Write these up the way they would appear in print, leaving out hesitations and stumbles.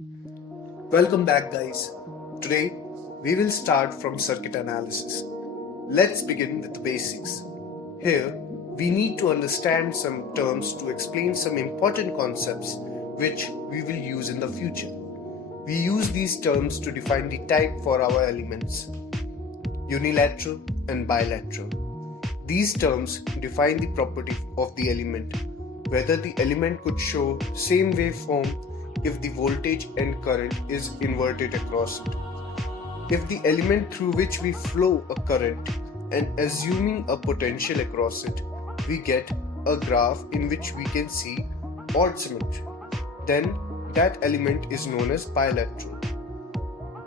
Welcome back, guys. Today we will start from circuit analysis. Let's begin with the basics. Here we need to understand some terms to explain some important concepts which we will use in the future. We use these terms to define the type for our elements: unilateral and bilateral. These terms define the property of the element, whether the element could show same waveform if the voltage and current is inverted across it. If the element through which we flow a current and assuming a potential across it, we get a graph in which we can see odd symmetry, then that element is known as bilateral.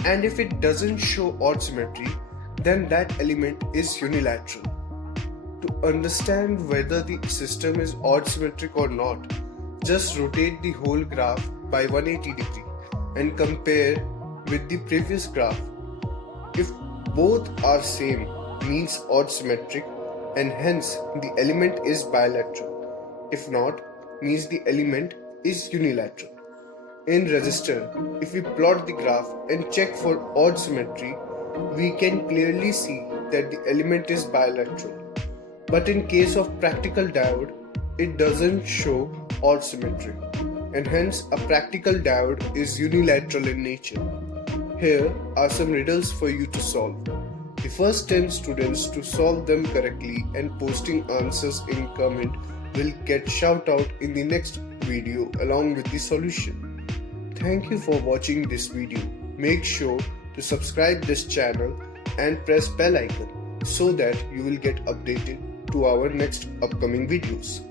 And if it doesn't show odd symmetry, then that element is unilateral. To understand whether the system is odd symmetric or not, just rotate the whole graph by 180 degree and compare with the previous graph. If both are same, means odd symmetric, and hence the element is bilateral. If not, means the element is unilateral. In resistor, if we plot the graph and check for odd symmetry, we can clearly see that the element is bilateral. But in case of practical diode, it doesn't show odd symmetry, and hence a practical diode is unilateral in nature. Here are some riddles for you to solve. The first 10 students to solve them correctly and posting answers in comment will get shout out in the next video along with the solution. Thank you for watching this video. Make sure to subscribe this channel and press bell icon so that you will get updated to our next upcoming videos.